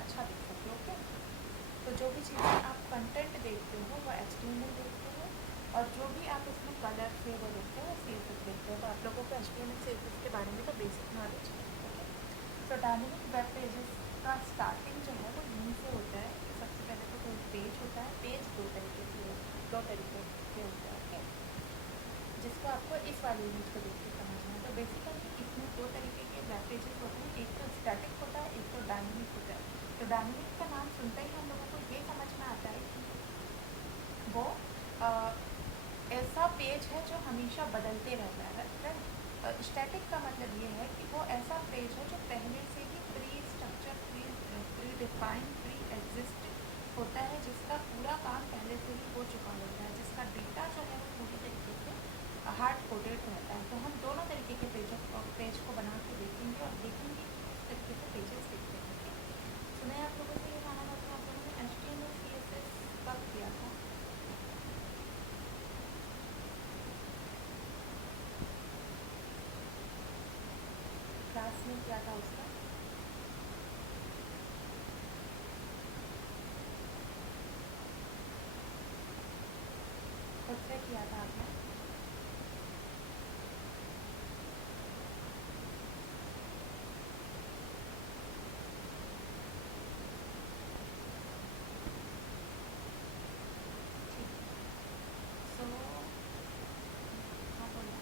अच्छा दिख सके। ओके, तो जो भी चीज़ें आप कंटेंट देखते हो वो HTML देखते हो, और जो भी आप इसमें कलर से वो देखते हो CSS देखते हो। तो आप लोगों को HTML CSS के बारे में तो बेसिक नॉलेज है। ओके, तो डायनेमिक वेब पेजेस का स्टार्टिंग जो है वो यहीं से होता है कि सबसे पहले तो कोई पेज होता है। पेज दो तरीके के होते हैं। ओके, जिसको आपको इस वाली इमेज को देख के समझना है। तो बेसिकली इसमें दो तरीके के वेब पेजेस होते हैं, एक तो स्टैटिक होता है, एक तो डायनेमिक होता है। तो डायनेमिक का नाम सुनते ही हम लोगों को ये समझ में आता है कि वो ऐसा पेज है जो हमेशा बदलते रहता है। राइट, स्टैटिक का मतलब ये है कि वो ऐसा पेज है जो पहले से ही pre structure, pre define, pre exist होता है, जिसका पूरा काम पहले से ही हो चुका होता है, जिसका डेटा जो है वो पूरी तरीके से हार्ड कोडेड रहता है। तो हम दोनों तरीके के पेज को बना के देखेंगे और देखेंगे कि किस तरीके से पेजेस दिखते हैं। ओके, तो मैं आप लोगों से ये जानना चाहती हूँ, आप लोगों ने HTML CSS कब किया था? क्लास में किया था उसका? खुद से किया था आपने? ठीक, सो हाँ बोलो।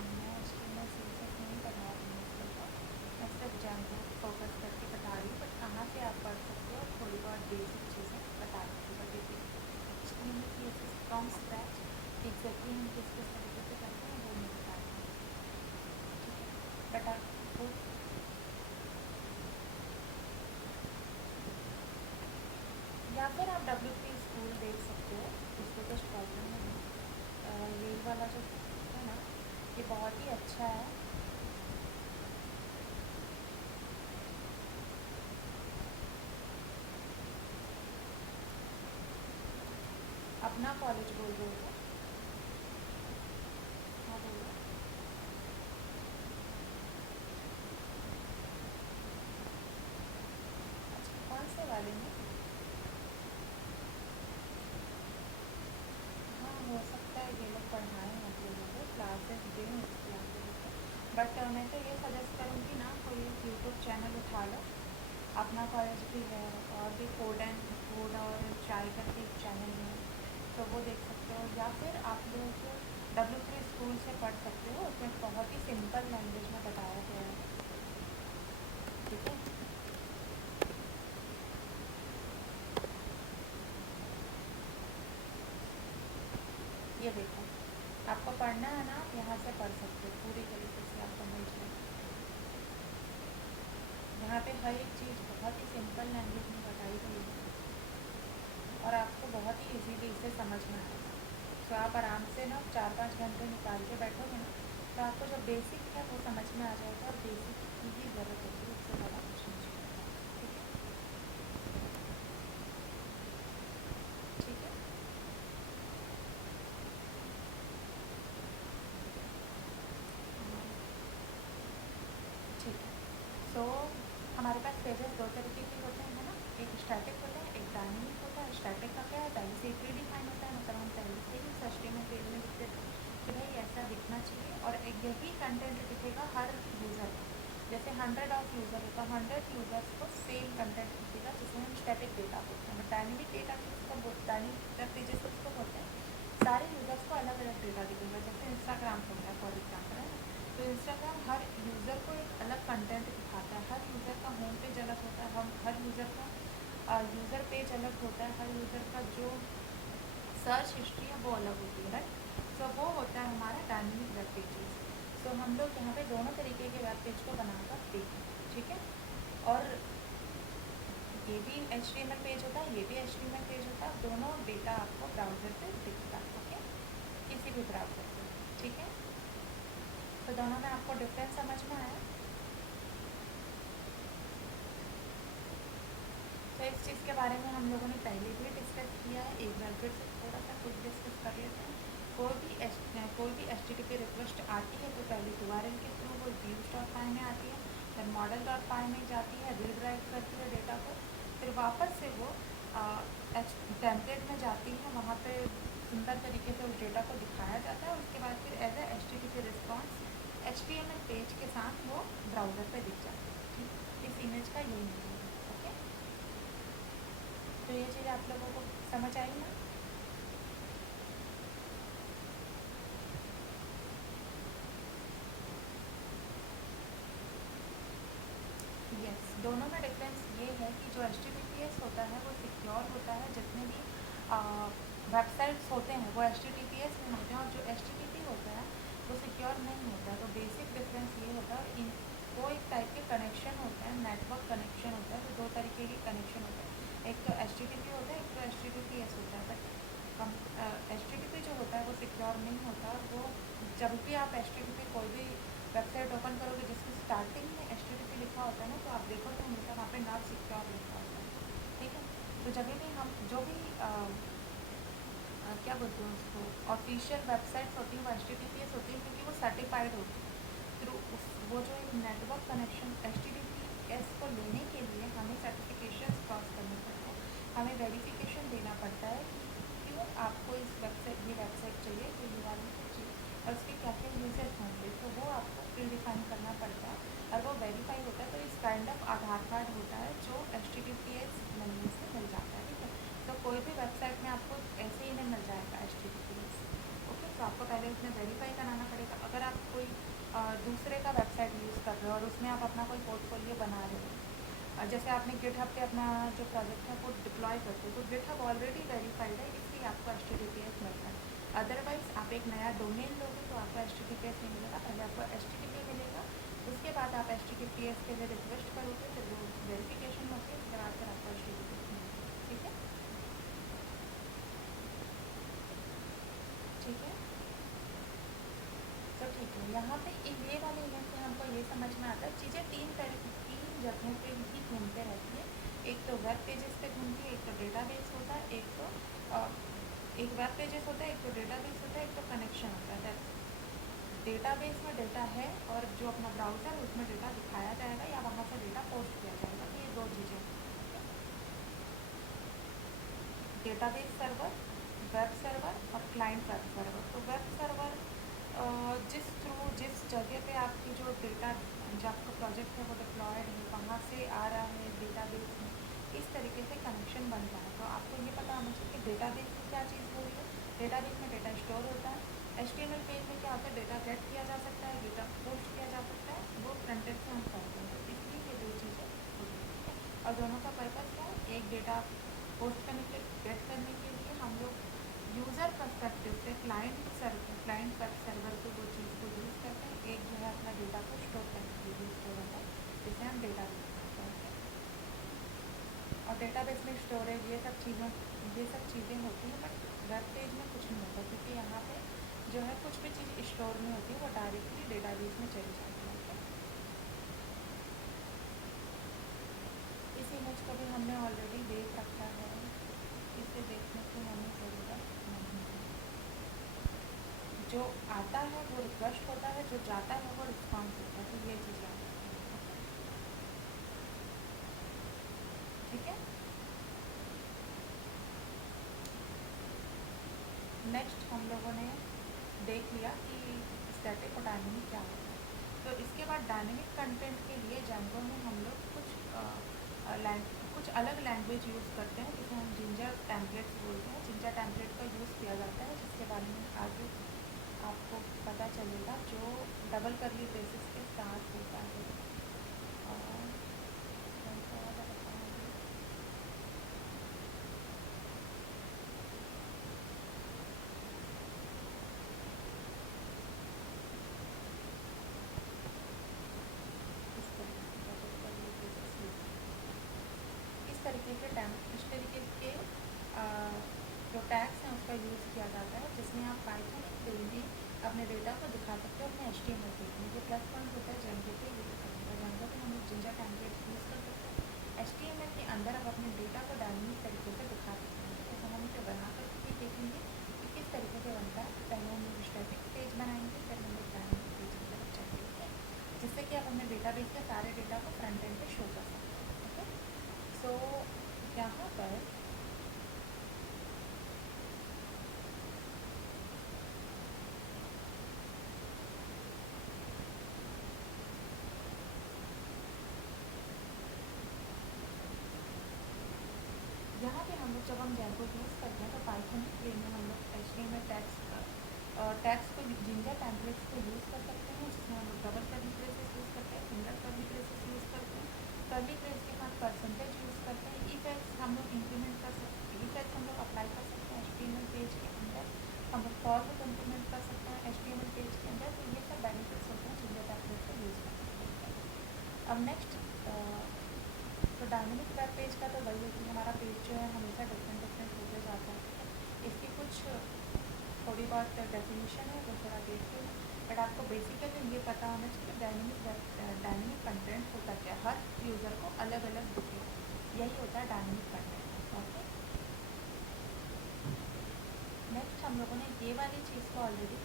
मैं HTML CSS नहीं पढ़ा रही हूँ इसको, तो मैं सिर्फ जैंगो फोकस करके बता रही हूँ, बट कहाँ से आप पढ़ सकते हो थोड़ी बहुत बेसिक चीज़ें बता सकती हूँ। But HTML CSS from scratch exactly हम किस किस तरीके से करते हैं वो मैं बता रही हूँ। ठीक है, बट आपको या फिर आप W3 स्कूल देख सकते हो, उसको कुछ प्रॉब्लम नहीं है। ये वाला जो है ना, ये बहुत ही अच्छा है। अपना कॉलेज बोल रहे हो? हाँ बोलो। अच्छा, कौन से वाले में? हाँ, हो सकता है ये लोग पढ़ाएँ आप लोगों को, क्लासेस दें उसकी आप लोगों को। बट मैं तो ये सजेस्ट करूँगी ना, कोई यूट्यूब चैनल उठा लो, अपना कॉलेज भी है, और भी फूड और चाय करके एक चैनल है, तो वो देख सकते हो। या फिर आप लोग W3 स्कूल से पढ़ सकते हो, उसमें बहुत ही सिंपल लैंग्वेज में बताया गया है। ठीक है, ये देखो, आपको पढ़ना है ना, आप यहाँ से पढ़ सकते हो, पूरी तरीके से आप समझ लो। यहाँ पे हर एक चीज़ बहुत ही सिंपल लैंग्वेज में बताई गई है, और आपको बहुत ही इजीली इसे समझ में आएगा। तो आप आराम से ना 4-5 घंटे निकाल के बैठोगे ना, तो आपको जो बेसिक है वो समझ में आ जाएगा, और बेसिक की ही ज़रूरत होती है, उससे ज़्यादा कुछ नहीं चाहिए। ठीक है, ठीक है। ठीक है, सो हमारे पास पेजेस दो तरीके के होते हैं ना, एक स्टैटिक होता है, एक डायनेमिक होता है। स्टैटिक का क्या है, पहले से प्री डिफाइन होता है, मतलब हम पहले से ही उस HTML पेज में लिख देते हैं कि भाई ऐसा दिखना चाहिए, और यही कंटेंट दिखेगा हर यूज़र को। जैसे 100 ऑफ यूज़र है तो 100 यूज़र्स को सेम कंटेंट दिखेगा, जिसे हम स्टैटिक डेटा बोलते हैं। डायनेमिक डेटा किसको, डायनेमिक वेब पेजेस किसको बोलते हैं, सारे यूज़र्स को अलग अलग डेटा दिखेगा। जैसे इंस्टाग्राम होता है फॉर एग्जाम्पल, है ना, तो इंस्टाग्राम हर यूज़र को एक अलग कंटेंट दिखाता है, हर यूज़र का होम पेज अलग होता है, हम हर यूज़र का यूज़र पेज अलग होता है, हर यूज़र का जो सर्च हिस्ट्री है वो अलग होती है। राइट, सो वो होता है हमारा डायनेमिक वेब पेजेस। सो हम लोग यहाँ पे दोनों तरीके के वेब पेज को बनाकर देखें। ठीक है, और ये भी HTML पेज होता है, ये भी HTML पेज होता है, दोनों डेटा आपको ब्राउज़र पे दिखता है। ओके, किसी भी ब्राउज़र पे। ठीक है, तो दोनों में आपको डिफरेंस समझ में आया? तो इस चीज़ के बारे में हम लोगों ने पहले भी डिस्कस किया है, एक बार फिर से थोड़ा सा कुछ डिस्कस कर लेते हैं। कोई भी HTTP रिक्वेस्ट आती है तो पहले URL के थ्रू वो use.py फिर मॉडल डॉट पाई में जाती है, रीड्राइव करती है डेटा को, फिर वापस से वो टेम्पलेट में जाती है, वहाँ पे सुंदर तरीके से उस डेटा को दिखाया जाता है। उसके बाद फिर as a HTTP response HTML page के साथ वो ब्राउज़र पे दिख जाता है। ठीक, इस इमेज का यही मीनिंग है। ओके, तो ये चीज़ आप लोगों को समझ आई ना? यस, दोनों में डिफरेंस ये है कि जो HTTPS होता है वो सिक्योर होता है, जितने भी वेबसाइट्स होते हैं वो HTTPS में होते हैं, और जो HTTP होता है वो सिक्योर नहीं होता है। तो बेसिक डिफरेंस ये होता है, वो एक टाइप के कनेक्शन होते हैं, नेटवर्क कनेक्शन होता है। तो दो तरीके के कनेक्शन होते हैं, एक तो HTTP होता है, एक तो HTTPS होता है। बट हम HTTP जो होता है वो सिक्योर नहीं होता। वो जब भी आप HTTP कोई भी वेबसाइट ओपन करोगे जिसकी स्टार्टिंग में HTTP लिखा होता है ना, तो आप देखोगे हमेशा वहाँ पे नॉट सिक्योर लिखा होता है। ठीक है, तो जब भी हम जो भी क्या बोलते हैं उसको, ऑफिशियल वेबसाइट्स होती हैं वो HTTPS होती हैं, क्योंकि वो सर्टिफाइड होती है थ्रू वो जो एक नेटवर्क कनेक्शन HTTPS को लेने के लिए हमें सर्टिफिकेशन क्रॉस करने पड़ते हैं, हमें वेरिफिकेशन देना पड़ता है कि क्यों आपको इस वेबसाइट ये वेबसाइट चाहिए, तो ये वाली चाहिए, और उसके क्या क्या यूजेस होंगे, तो वो आपको प्री डिफाइन करना पड़ता है और वो वेरीफाई होता है। तो इस काइंड ऑफ आधार कार्ड होता है जो HTTPS मिलने से मिल जाता है। ठीक है, तो कोई भी वेबसाइट में आपको ऐसे ही नहीं मिल जाएगा HTTPS। ओके, तो आपको पहले उसमें वेरीफाई कराना पड़ेगा। अगर आप कोई दूसरे का वेबसाइट यूज़ कर रहे हो और उसमें आप अपना कोई पोर्टफोलियो बना रहे हो, जैसे आपने GitHub पे अपना जो प्रोजेक्ट है वो डिप्लॉय करते हो, तो GitHub ऑलरेडी वेरीफाइड है, इसलिए आपको HTTPS मिलता है। अदरवाइज आप एक नया डोमेन लोगे तो आपको HTTPS नहीं मिलेगा, पहले आपको HTTP मिलेगा, उसके बाद आप HTTPS के लिए रिक्वेस्ट करोगे, फिर वो वेरिफिकेशन होगी, उसके बाद फिर आपको HTTPS मिलेगा। ठीक है, ठीक है, तो ठीक है, यहाँ पे ये वाले इवेंट से हमको ये समझ में आता है चीज़ें तीन जगहों पे ही घूमते रहती है। एक तो वेब पेजेस पे घूमती है, एक तो डेटाबेस होता है, एक वेब पेजेस होता है, एक तो डेटाबेस होता है, एक तो कनेक्शन होता है। डेटाबेस में डेटा है और जो अपना ब्राउज़र है उसमें डेटा दिखाया जाएगा या वहाँ से डेटा पोस्ट किया जाएगा। तो ये दो चीज़ें, डेटाबेस सर्वर, वेब सर्वर और क्लाइंट वेब सर्वर। तो वेब सर्वर जिस जगह पे आपकी जो डेटा जो आपका प्रोजेक्ट है वो डिप्लॉयड है वहाँ से आ रहा है डेटाबेस में, इस तरीके से कनेक्शन बनता है। तो आपको ये पता होना चाहिए कि डेटाबेस में क्या चीज़ हो रही है। डेटाबेस में डेटा स्टोर होता है, HTML पेज में क्या होता है, डेटा गेट किया जा सकता है, डेटा पोस्ट किया जा सकता है, वो फ्रंट एंड से हम करते हैं। तो इसलिए ये दो चीज़ें होती हैं। ठीक है, और दोनों का पर्पज़ क्या है, एक डेटा पोस्ट करने के गेट करने के लिए हम लोग यूज़र पर्सपेक्टिव से क्लाइंट वेब सर्वर पे वो चीज़ को यूज़ करते हैं। एक जो है अपना डेटा को स्टोर करने के लिए स्टोर होता है, जिसे हम डेटाबेस कहते हैं। और डेटाबेस में स्टोरेज ये सब चीज़ें होती हैं, बट वेब पेज में कुछ नहीं होता, क्योंकि यहाँ पे जो है कुछ भी चीज़ स्टोर नहीं होती, वो डायरेक्टली डेटाबेस में चली जाती है। ओके, इस इमेज को भी हमने ऑलरेडी देख रखा है, इसे देखने की हमें ज़रूरत नहीं है। जो आता है वो रिक्वेस्ट होता है, जो जाता है वो रिस्पॉन्स होता है। तो ये चीज़ याद रखना है। ठीक है, नेक्स्ट हम लोगों ने देख लिया कि स्टैटिक और डायनेमिक क्या होता है। तो इसके बाद डायनेमिक कंटेंट के लिए Django में हम लोग कुछ अलग लैंग्वेज यूज़ करते हैं, जिसे हम जिंजर टेम्पलेट्स बोलते हैं। जिंजर टेम्पलेट का यूज़ किया जाता है, जिसके बारे में आगे आपको पता चलेगा, जो डबल करली ब्रेसेस के साथ होता है। और कौन सा वाला बताऊँगी, इस तरीके से डबल करली ब्रेसेस यूज़ इस तरीके के जो टैग्स हैं उसका यूज़ किया जाता है, जिसमें आप पाइथन पे भी अपने डेटा को दिखा सकते हो अपने HTML पेज में। जो प्लस पॉइंट होता है Django पे यूज़ करने का, Django पे हम लोग जिंजर टेम्पलेट यूज़ कर सकते हैं। HTML के अंदर आप अपने डेटा को डायनेमिक तरीके से दिखा सकते हैं। जैसे हम इसे बना कर भी देखेंगे कि किस तरीके से बनता है। पहले हम लोग स्टैटिक पेज बनाएंगे, फिर हम लोग डायनेमिक पेज की तरफ जाएंगे, जिससे कि आप अपने डेटाबेस के सारे डेटा को फ्रंट एंड पे शो कर सकते हैं। ओके, सो यहाँ पर यहाँ पे हम लोग जब हम जैनको यूज़ करते हैं तो पाइथन की ट्रेन में हम लोग HTML टैग्स को जिंजर टेम्पलेट्स को यूज़ कर सकते हैं, जिसमें हम लोग डबल कर्ली ब्रेसेस यूज़ करते हैं, सिंगल कर्ली ब्रेसेस यूज़ करते हैं, कर्ली ब्रेस के साथ परसेंटेज यूज़ करते हैं, इफ एल्स हम लोग इंप्लीमेंट कर सकते हैं, इफ एल्स हम लोग अप्लाई कर सकते हैं HTML पेज के अंदर, हम लोग फॉर लूप इंप्लीमेंट कर सकते हैं HTML पेज के अंदर। तो ये सब बेनिफिट्स होते हैं जिंजर टेम्पलेट को यूज़ करने के। अब नेक्स्ट तो डायनेमिक वेब पेज का तो वही है कि हमारा पेज जो है हमेशा डिफरेंट होते जाता है। इसकी कुछ थोड़ी बहुत डेफिनेशन है वो थोड़ा देखते हैं, बट आपको बेसिकली ये पता होना चाहिए डायनेमिक कंटेंट होता क्या, हर यूज़र को अलग अलग दिखे, यही होता है डायनेमिक कंटेंट। ओके, नेक्स्ट हम लोगों ने ये वाली चीज़ को ऑलरेडी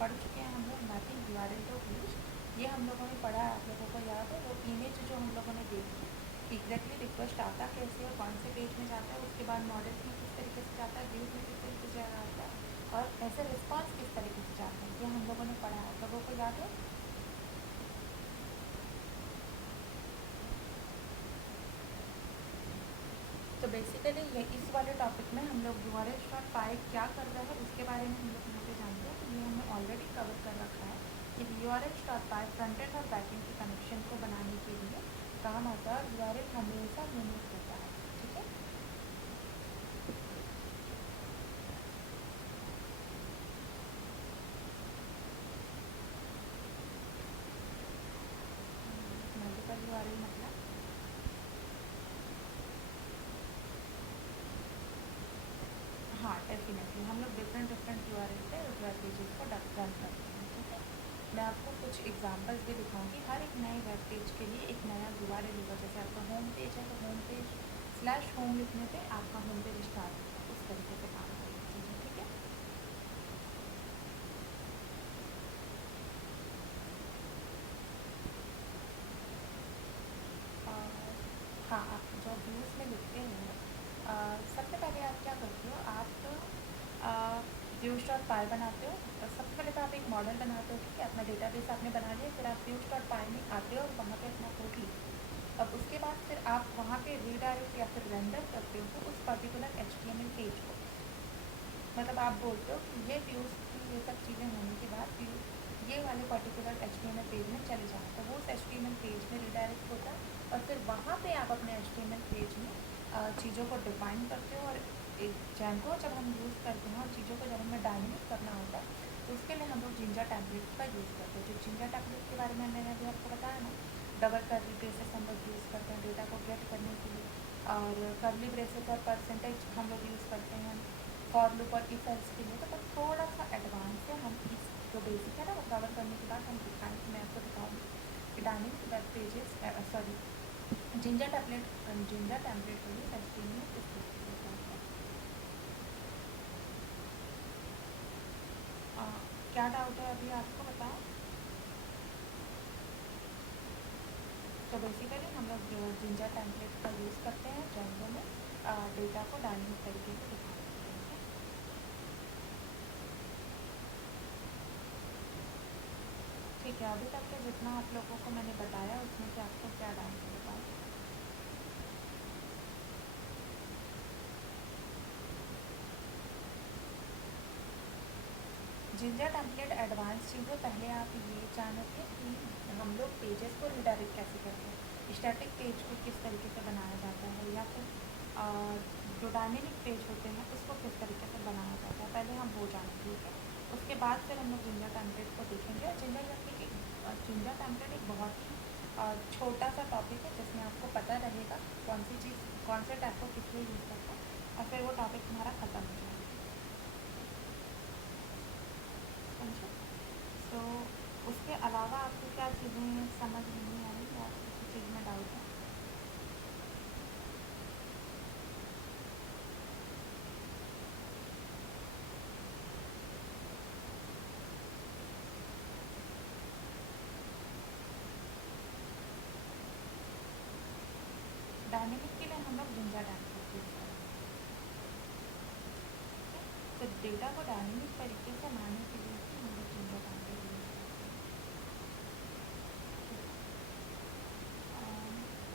पढ़ चुके हैं हम लोग, मैपिंग URL टू पेज। ये हम लोगों ने पढ़ा है, आप लोगों को याद है वो इमेज जो हम लोगों ने देखी कि एग्जैक्टली रिक्वेस्ट आता कैसे और कौन से पेज में जाता है, उसके बाद मॉडल में किस तरीके से जाता है, व्यूज में किस तरीके से जाता है, और ऐसे रिस्पॉन्स किस तरीके से जाता है, ये हम लोगों ने पढ़ा है। आप लोगों को याद है? तो बेसिकली ये इस वाले टॉपिक में हम लोग URL.py क्या कर रहा है उसके बारे में हम लोग यहाँ पे जानते हैं। तो ये हमने ऑलरेडी कवर कर रखा है कि URL.py फ्रंट एंड और बैक एंड के कनेक्शन को बनाने के लिए काम आता है, और URL हमेशा यूनिक होता है। ठीक है, मल्टीपल URL मतलब हाँ डेफिनेटली हम लोग डिफरेंट URL पे वेब पेजेस को रन करते हैं। ठीक है, मैं आपको कुछ एग्जांपल्स भी दिखाऊंगी। हर एक नए वेब पेज के लिए एक नया URL होगा। जैसे आपका होम पेज है तो होम पेज /home लिखने पे आपका होम पेज स्टार्ट होगा, उस तरीके से काम करेगी चीज़ें। ठीक है, और हाँ, आप जो व्यूज़ में लिखते हैं सबसे पहले आप क्या करते हो, आप views.py बनाते हो। सबसे पहले तो आप एक मॉडल बनाते हो, ठीक है, अपना डेटाबेस आपने बना लिया, फिर आप views.py में आते हो और वहाँ पे अपना कोड लिखते हो। अब उसके बाद फिर आप वहाँ पे रीडायरेक्ट या फिर रेंडर करते हो उस पर्टिकुलर HTML पेज को। मतलब आप बोलते हो कि ये व्यूज़ की ये सब चीज़ें होने के बाद ये वाले पर्टिकुलर HTML पेज में चले जाएँ, तो वो उस HTML पेज में रिडायरेक्ट होता है, और फिर वहाँ पे आप अपने HTML पेज में चीज़ों को डिफाइन करते हो। और एक जैनको जब हम यूज़ करते हैं और चीज़ों को जब हमें डायनेमिक करना होता है तो उसके लिए हम लोग जिंजर टेम्पलेट्स का यूज़ करते हैं। जो जिंजर टेम्पलेट के बारे में मैंने अभी आपको बताया ना, डबल कर्ली ब्रेसेस हम लोग यूज़ करते हैं डेटा को गेट करने के लिए, और कर्ली ब्रेसेस और परसेंटेज हम लोग यूज़ करते हैं फॉर लूप और इफ एल्स के लिए। तो बस थोड़ा सा एडवांस है, हम इस जो बेसिक है ना वो कवर करने के बाद हम दिखाएंगे, मैं आपको दिखाऊंगी कि dynamic web pages sorry ginger template के लिए HTML किस तरीके से होता है। क्या डाउट है अभी आपको बताओ? तो बेसिकली हम लोग जिंजर टेम्पलेट का यूज़ करते हैं जैनको में डेटा को डायनेमिक तरीके से दिखाने के लिए। ठीक है, अभी तक के जितना आप लोगों को मैंने बताया उसमें से आपको क्या डाउट है बताओ? जिंजर टेम्पलेट एडवांस चीज़ है। पहले आप ये जानोगे कि हम लोग पेजेस को रिडायरेक्ट कैसे करते हैं, स्टैटिक पेज को किस तरीके से बनाया जाता है, या फिर जो डायनेमिक पेज होते हैं उसको किस तरीके से बनाया जाता है, पहले हम वो जानेंगे। ठीक है, उसके बाद फिर हम लोग जिंजर टेम्पलेट को देखेंगे। और जिंजर टेम्पलेट एक बहुत ही छोटा सा टॉपिक है जिसमें आपको पता रहेगा कौन सी चीज़ कौन से टैग को किस लिए यूज़ करता है, और फिर वो टॉपिक हमारा ख़त्म हो जाएगा। समझे? तो उसके अलावा आपको क्या चीज़ें समझ नहीं आई या किसी चीज़ में डाउट है? डायनेमिक के लिए हम लोग जिंजा डायनेमिक यूज़ करेंगे। तो डेटा को डायनेमिक तरीके से लाने के लिए ही हम लोग जिंजा डायनेमिक यूज़ करते हैं।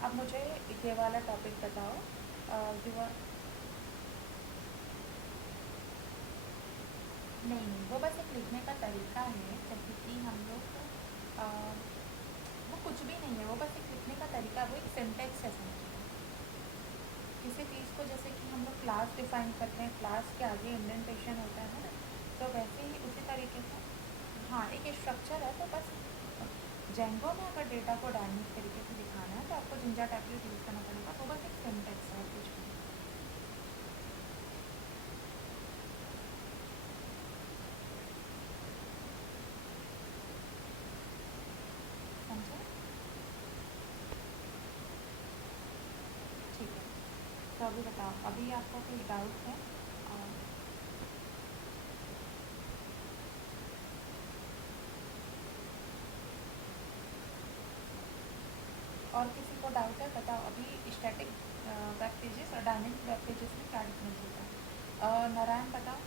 अब मुझे ये वाला टॉपिक बताओ। नहीं, वो बस एक लिखने का तरीका है, जैसे कि हम लोग वो कुछ भी नहीं है, वो बस एक लिखने का तरीका, वो एक सिंटेक्स है समझिए। किसी चीज़ को जैसे कि हम लोग क्लास डिफाइन करते हैं, क्लास के आगे इंडेंटेशन होता है ना, तो वैसे ही उसी तरीके से हाँ एक स्ट्रक्चर है। तो बस जेंगो में अगर डेटा को डायनेमिक तरीके से दिखाना है तो आपको जिंजा टैबलेट यूज़ करना पड़ेगा। वो बस एक सिंटेक्स है, कुछ भी समझे। ठीक है, तो अभी बताओ, अभी आपको कोई डाउट है? और किसी को डाउट है बताओ। अभी स्टैटिक वेब पेजेस और डायनेमिक वेब पेजेस में क्या डिफरेंस होता है? नारायण बताओ।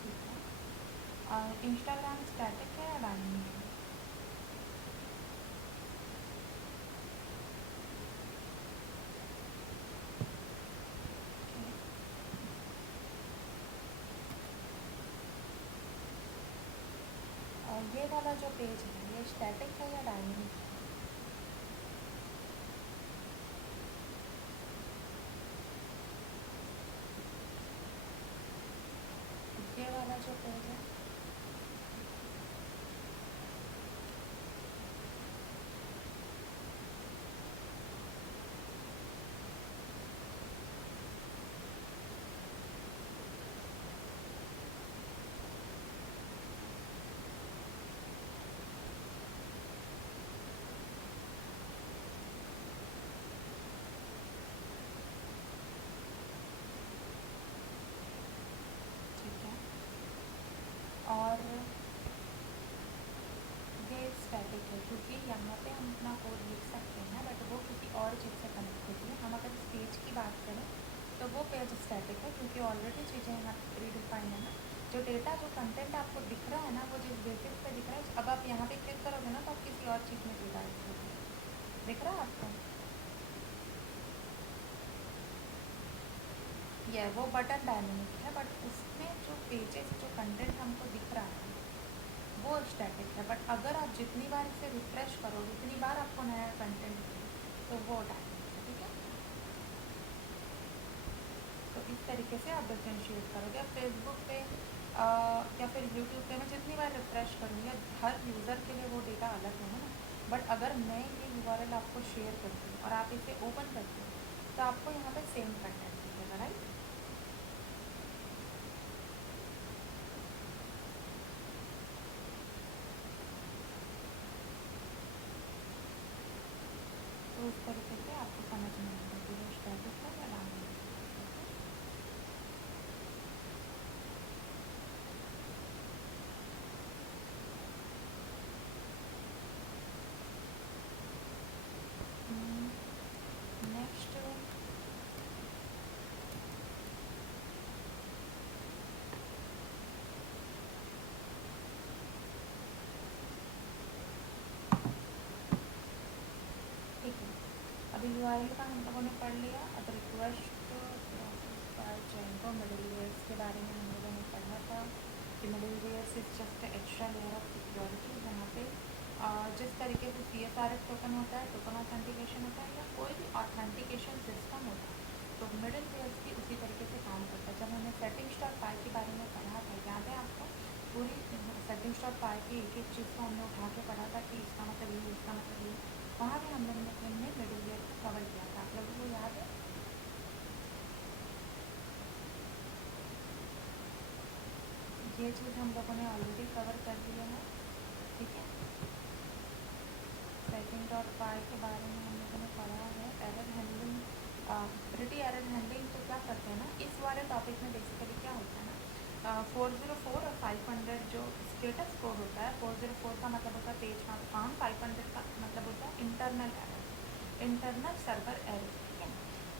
ठीक है। इंस्टाग्राम स्टैटिक है या डायनेमिक है? और ये वाला जो पेज है ये स्टैटिक है या डायनेमिक है? ये वाला जो पेज है ठीक है। और ये स्टैटिक है क्योंकि यहाँ पे हम अपना कोड लिख सकते हैं, बट वो किसी और चीज़ से कनेक्ट होती है। हम अगर इस पेज की बात करें तो वो पेज स्टैटिक है क्योंकि ऑलरेडी चीज़ें यहाँ प्रीडिफाइन है ना। जो डेटा जो कंटेंट आपको दिख रहा है ना, वो जिस बेसिस पे दिख रहा है, अब आप यहाँ पे क्लिक करोगे ना तो आप किसी और चीज़ में रिडायरेक्ट होगे। दिख रहा है आपको? ये वो बटन डायनेमिक है, बट उसमें जो पेजेस जो कंटेंट हमको दिख रहा है वो स्टैटिक है। बट अगर आप जितनी बार इसे रिफ्रेश करोगे उतनी बार आपको नया कंटेंट मिलेगा, तो वो डायनेमिक है। ठीक है, तो इस तरीके से आप डिफ्रेंशिएट करोगे। अब फेसबुक पे या फिर यूट्यूब पे मैं जितनी बार रिफ्रेश करूँगी, हर यूज़र के लिए वो डेटा अलग है ना। बट अगर मैं ये यूआरएल आपको शेयर करती हूँ और आप इसे ओपन करते हो तो आपको यहाँ पे सेम कंटेंट दिखेगा, राइट। तो इस तरीके से आपको समझ में आएगा कि वो स्टैटिक है या डायनेमिक है। नेक्स्ट ठीक है, अभी यूआरएल का हम लोगों ने पढ़ लिया। अब रिक्वेस्ट जेंगो मिडलवेयर्स के बारे में हम लोगों ने पढ़ा था कि middlewares is just extra layer of security, जहाँ पे जिस तरीके से CSRF टोकन होता है, टोकन ऑथेंटिकेशन होता है, या कोई भी ऑथेंटिकेशन सिस्टम होता है, तो मिडलवेयर्स भी उसी तरीके से काम करता है। जब हमने सेटिंग्स डॉट पाई के बारे में पढ़ा था, याद है आपको? पूरी सेटिंग्स डॉट पाई की एक एक चीज़ को हमने उठा के पढ़ा था कि इसका मतलब ये, इसका मतलब ये। वहाँ भी हम लोगों ने मिडलवेयर को कवर किया था, आप लोगों को याद है? ये चीज़ हम लोगों ने ऑलरेडी कवर कर दिया है, ठीक है। 2.5 के बारे में हम लोगों ने पढ़ा है। Error handling, pretty error handling तो क्या करते हैं ना, इस वाले टॉपिक में बेसिकली क्या होता है ना, 404 और 500 जो स्टेटस कोड होता है, 404 का मतलब होता है पेज फॉर्म, 500 का मतलब होता है internal error, internal server error, ठीक है।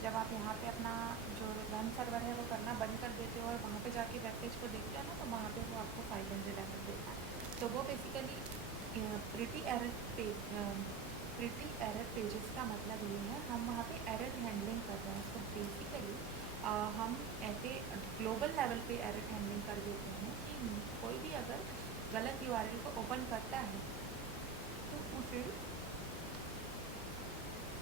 जब आप यहाँ पे अपना जो रन सर्वर है वो करना बंद कर देते हो और वहाँ पे जाके वेब पेज को देखते हो ना, तो वहाँ पे वो आपको 500 एरर देता है। तो वो बेसिकली प्रिटी एरर पेजेस का मतलब ये है, हम वहाँ पे एरर हैंडलिंग कर रहे हैं। तो बेसिकली हम ऐसे ग्लोबल लेवल पे एरर हैंडलिंग कर देते हैं कि कोई भी अगर गलत यूआरएल को ओपन करता है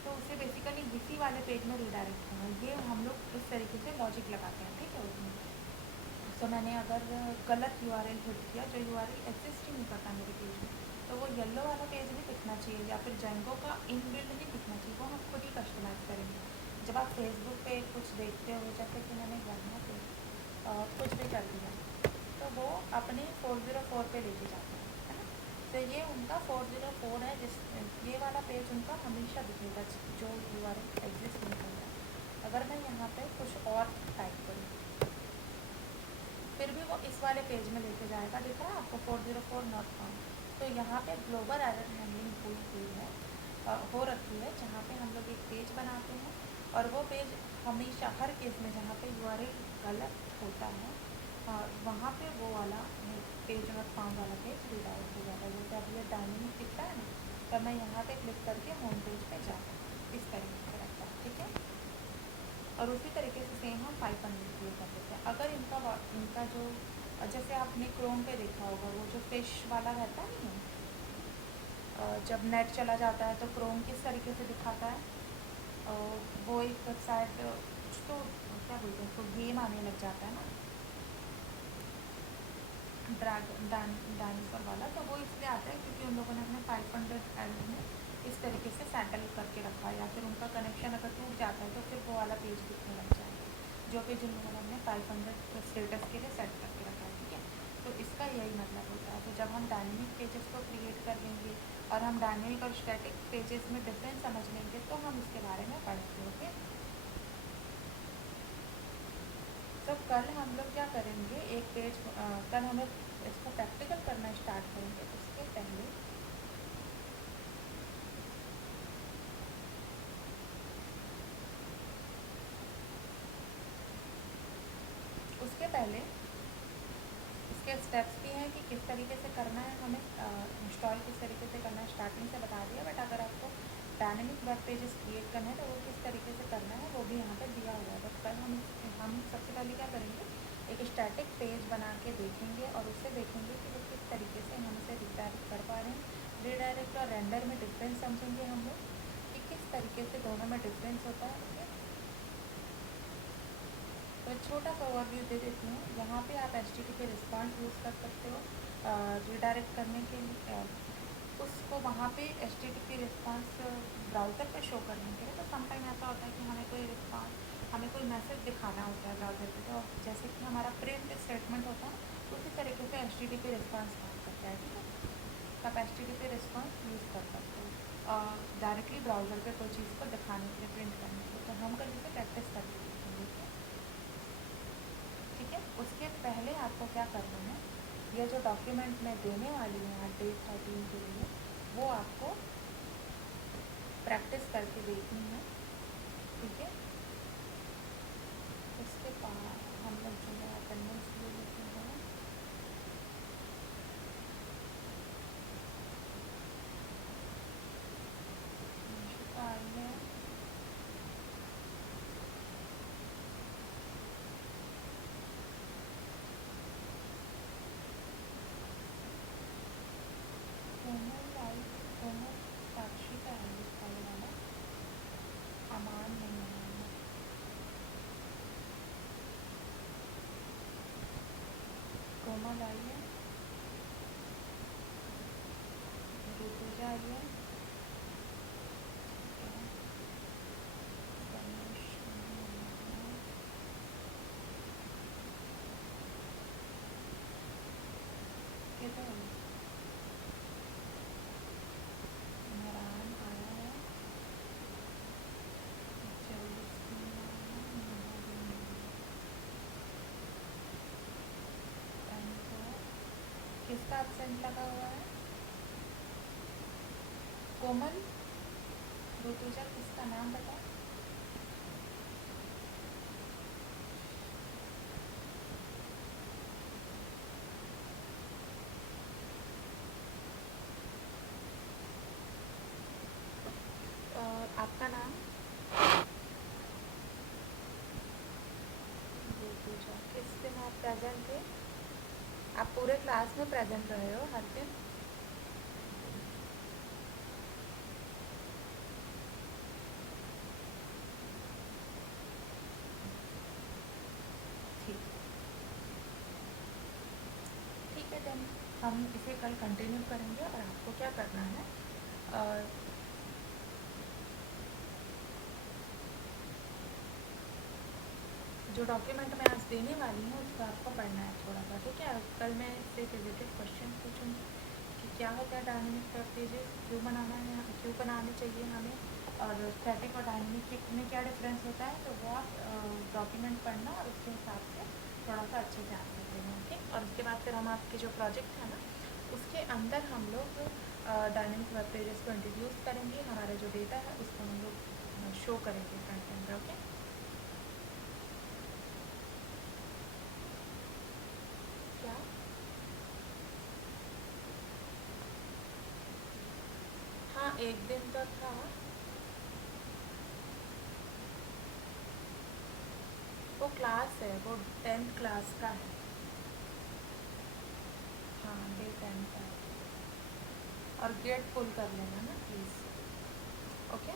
तो उसे बेसिकली इसी वाले पेज में रिडायरेक्ट होना, ये हम लोग इस तरीके से लॉजिक लगाते हैं, ठीक है उसमें। तो मैंने अगर गलत यूआरएल हिट किया, जो यूआरएल एग्जिस्ट ही नहीं करता मेरे पेज में, तो वो येलो वाला पेज नहीं दिखना चाहिए, या फिर जेंगो का इनबिल्ड नहीं दिखना चाहिए, वो हम खुद ही कस्टमाइज़ करेंगे। जब आप फेसबुक पे कुछ देखते हो, जैसे कि मैंने यहाँ पे कुछ भी कर दिया, तो वो अपने 404 पे लेके जाता है ना। तो ये उनका 404 है, जिस ये वाला पेज उनका हमेशा दिखेगा जो यूआरएल एग्जिस्ट नहीं कर रहा। अगर मैं यहाँ पे कुछ और टाइप करूँ, फिर भी वो इस वाले पेज में लेके जाएगा, दिख रहा है आपको 404 नॉट फाउंड। तो यहाँ पे ग्लोबल एरर हैंडलिंग हुई है, हो रखी है, जहाँ पे हम लोग एक पेज बनाते हैं और वो पेज हमेशा हर केस में जहाँ पे यूआरएल गलत होता है, वहाँ पे वो वाला पेज नॉट फाउंड वाला पेज रिडायरेक्ट हो जाता है। जैसे अब ये डायनेमिक दिखता है ना, तब मैं यहाँ पे क्लिक करके होम पेज पे जाता हूँ, इस तरीके से रहता है, ठीक है। और उसी तरीके से सेम हम 500 क्लिक कर देते हैं। अगर इनका जो, जैसे आपने क्रोम पे देखा होगा, वो जो फिश वाला रहता नहीं है, जब नेट चला जाता है तो क्रोम किस तरीके से दिखाता है, वो एक शायद तो क्या बोलते हैं, तो गेम आने लग जाता है ना, डायनासोर वाला, तो वो इसलिए आता है क्योंकि उन लोगों ने अपने 500 एरर में इस तरीके से सेटल करके रखा है, या फिर उनका कनेक्शन अगर टूट जाता है तो फिर वो वाला पेज दिखने लग जाएगा, जो पेज उन लोगों ने अपने 500 स्टेटस के लिए सेट करके रखा है, ठीक है। तो इसका यही मतलब होता है। तो जब हम डायनेमिक पेजेस को क्रिएट कर लेंगे और हम डायनेमिक और स्टैटिक पेजेस में डिफरेंस समझ लेंगे, तो हम इसके बारे में पढ़ेंगे, ओके। तो कल हम लोग क्या करेंगे, एक पेज कल हमें इसको प्रैक्टिकल करना स्टार्ट करेंगे। उसके पहले इसके स्टेप्स भी हैं कि किस तरीके से करना है, हमें इंस्टॉल किस तरीके से करना है, स्टार्टिंग से बता दिया। बट अगर आपको डायनेमिक वेब पेजेस क्रिएट करना है तो वो किस तरीके से करना है वो भी यहाँ पे दिया हुआ है। बट कल हम सबसे पहले क्या करेंगे, एक स्टैटिक पेज बना के देखेंगे और उससे देखेंगे कि वो किस तरीके से हम इसे रिडायरेक्ट कर पा रहे हैं। रिडायरेक्ट और रेंडर में डिफरेंस समझेंगे हम लोग कि किस तरीके से दोनों में डिफरेंस होता है, ओके। तो छोटा सा ओवरव्यू दे देती हूँ। यहाँ पे आप HTTP रिस्पॉन्स यूज़ कर सकते हो रिडायरेक्ट करने के लिए, उसको वहाँ पे HTTP रिस्पॉन्स ब्राउज़र पे शो करने के लिए। तो समटाइम ऐसा होता है कि हमें कोई मैसेज दिखाना होता है ब्राउज़र पे, तो जैसे कि हमारा प्रिंट स्टेटमेंट होता है, उसी तरीके से HTTP रिस्पॉन्स काम करता है, ठीक है। तो आप HTTP रिस्पॉन्स यूज़ कर सकते हो डायरेक्टली ब्राउज़र पे कोई चीज़ को दिखाने के लिए, प्रिंट करने के लिए। तो हम कल इसे प्रैक्टिस करके देखेंगे, ठीक है। उसके पहले आपको क्या करना है, यह जो डॉक्यूमेंट मैं देने वाली हूँ आज डे 13 के लिए, वो आपको प्रैक्टिस करके देखनी है, ठीक है। उसके बाद हम लोग जो है अटेंडेंस ले लेते हैं। आई है कोमल साक्षी का है वाला, किसका एब्सेंट लगा हुआ है? कोमल, ऋतुजा, किसका नाम बताओ? और आपका नाम? ऋतुजा, किस दिन आप प्रेजेंट थे? आप पूरे क्लास में प्रेजेंट रहे हो हर दिन? ठीक ठीक है देन हम इसे कल कंटिन्यू करेंगे। और आपको क्या करना है, जो डॉक्यूमेंट मैं आज देने वाली हूँ उसको आपको पढ़ना है थोड़ा सा, ठीक है? कल मैं इससे रिलेटेड क्वेश्चन पूछूँगी कि क्या होता है डायनेमिक वेब पेजेस, क्यों बनाना है, क्यों बनाने चाहिए हमें, और स्टैटिक और डायनेमिक में क्या डिफरेंस होता है। तो वो आप डॉक्यूमेंट पढ़ना और उसके हिसाब से थोड़ा सा अच्छे से आंसर देना, ठीक? और उसके बाद फिर हम आपके जो प्रोजेक्ट है ना उसके अंदर हम लोग डायनेमिक वेब पेजेस को इंट्रोड्यूस करेंगे, हमारा जो डेटा है उसको हम लोग शो करेंगे फ्रंट एंड पे, ओके? क्या? हाँ, एक दिन तो था। वो क्लास है, वो 10th क्लास का है। हाँ, डे 10 का है। और गेट पुल कर लेना ना प्लीज़, ओके?